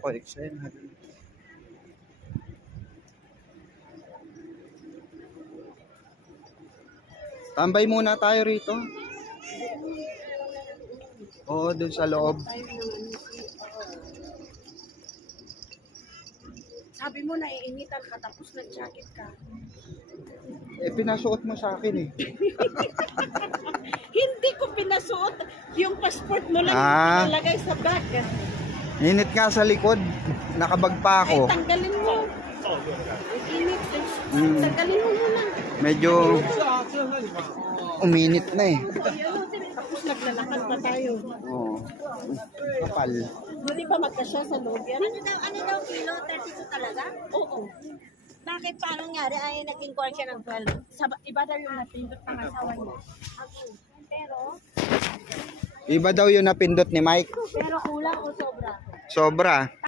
Collection. Tambay muna tayo rito. Oo, dun sa loob. Sabi mo naiinitan ka tapos nag-jacket ka. Eh, pinasuot mo sa akin eh. Hindi ko pinasuot. Yung passport mo lang Ah. yung pinalagay sa bag. Init nga sa likod. Nakabag pa Ay, ako. tanggalin mo. Init. Tanggalin mo muna. Medyo uminit na eh. Tapos naglalakad pa tayo. Oo. Kapal. Hindi pa magkasya sa loob yan? Ano daw kilo? 32 talaga? Oo. Bakit paano nangyari ay naging court siya ng 12? Iba daw yung napindot ng asawa niya. Pero Iba daw yung napindot ni Mike. kulang o sobra? Sobra.